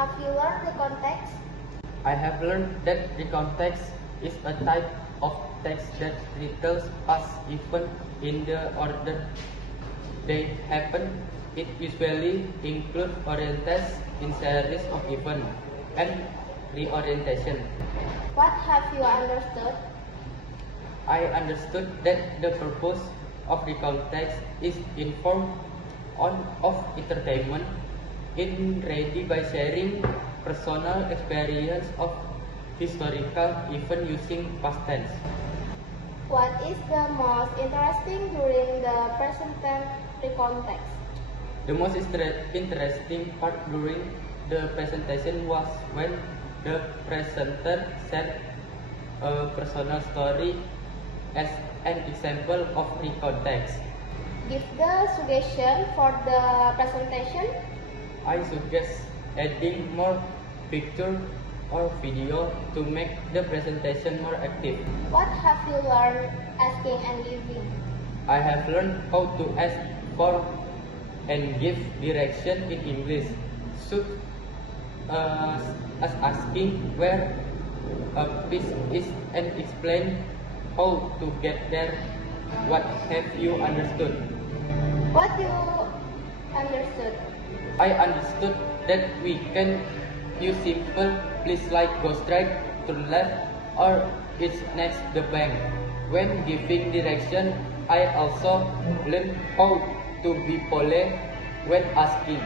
have you learned the context? I have learned that the context is a type of text that retells past events in the order they happen. It usually includes orientations in series of events and reorientation. What have you understood? I understood that the purpose of the context is informed of entertainment in ready by sharing personal experience of historical event using past tense. What is the most interesting during the present tense context? The most interesting part during the presentation was when the presenter shared a personal story as an example of the context. Give the suggestion for the presentation. I suggest adding more picture or video to make the presentation more active. What have you learned asking and giving? I have learned how to ask for and give direction in English, such as asking where a piece is and explain how to get there. What have you understood? What you understood? I understood that we can use simple please like go straight, turn left, or it's next the bank. When giving direction, I also learned how to be polite when asking,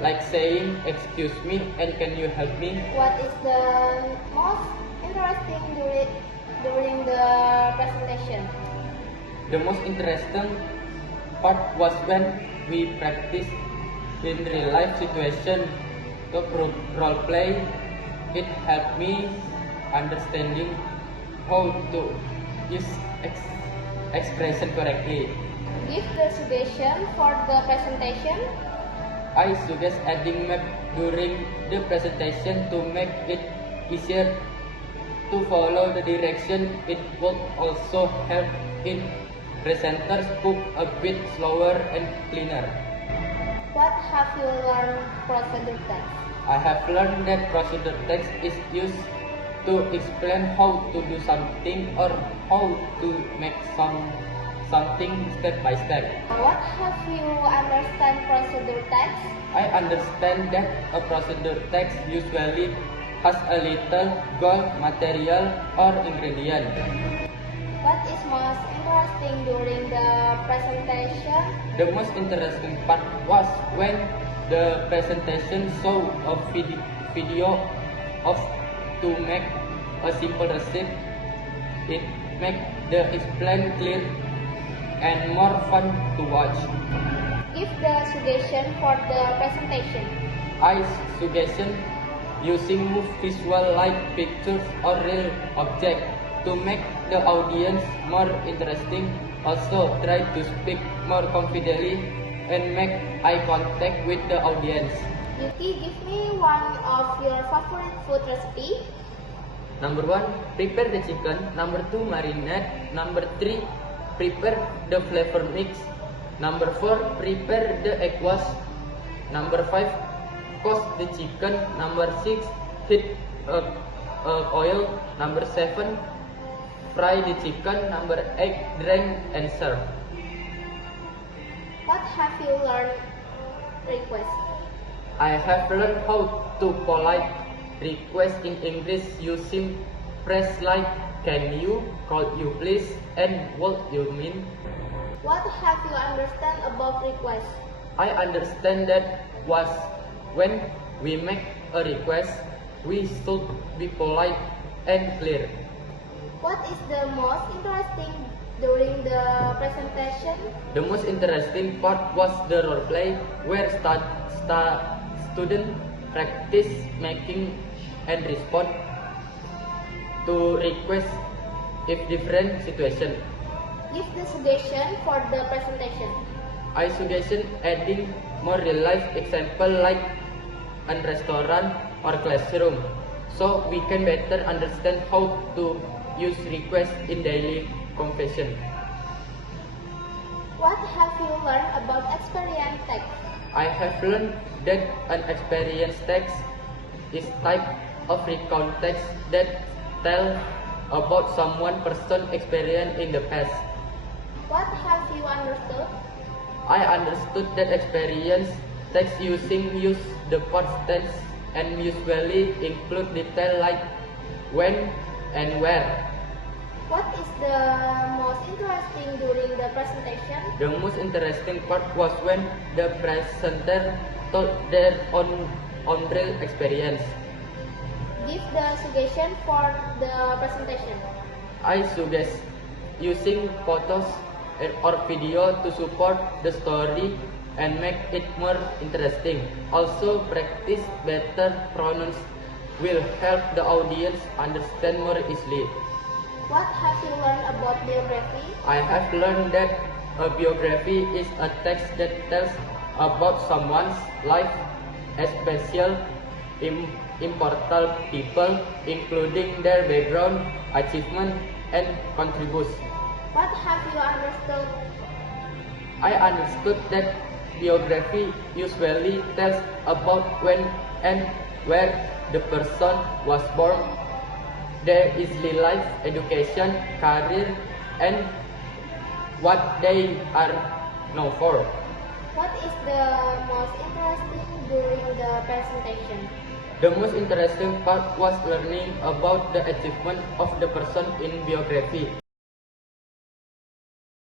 like saying, excuse me and can you help me? What is the most interesting during the presentation? The most interesting part was when we practiced in real life situation to role play. It helped me understanding how to use expression correctly. Give the suggestion for the presentation. I suggest adding map during the presentation to make it easier to follow the direction. It will also help in presenters book a bit slower and cleaner. What have you learned procedure text? I have learned that procedure text is used to explain how to do something or how to make something step by step. What have you understand procedure text? I understand that a procedure text usually has a little goal, material, or ingredient. What is most interesting during the presentation? The most interesting part was when the presentation showed a video of to make a simple recipe. It make the explain clear and more fun to watch. Give the suggestion for the presentation. I suggestion using visual like pictures or real object to make the audience more interesting. Also try to speak more confidently and make eye contact with the audience. Yuki, give me one of your favorite food recipe. Number 1, prepare the chicken. Number 2, marinate. Number 3, prepare the flavor mix. Number 4, prepare the egg wash. Number 5, roast the chicken. Number 6, heat oil. Number 7, fry the chicken. Number 8, drain and serve. What have you learned? Request. I have learned how to polite request in English using phrase like can you, could you please, and what you mean. What have you understand about request? I understand that was when we make a request, we should be polite and clear. What is the most interesting during the presentation? The most interesting part was the role play where students practice making and respond to requests if different situation. Give the suggestion for the presentation. I suggest adding more real life example like a restaurant or classroom so we can better understand how to use requests in daily conversation. What have you learned about experience text? I have learned that an experience text is type of recount text that tell about someone person experience in the past. What have you understood? I understood that experience text using use the past tense and usually include detail like when and where. What is the most interesting during the presentation? The most interesting part was when the presenter told their own real experience. Give the suggestion for the presentation. I suggest using photos or video to support the story and make it more interesting. Also, practice better pronouns will help the audience understand more easily. What have you learned about biography? I have learned that a biography is a text that tells about someone's life, especially important people, including their background, achievement, and contributions. What have you understood? I understood that biography usually tells about when and where the person was born, their early life, education, career, and what they are known for. What is the most interesting during the presentation? The most interesting part was learning about the achievement of the person in biography.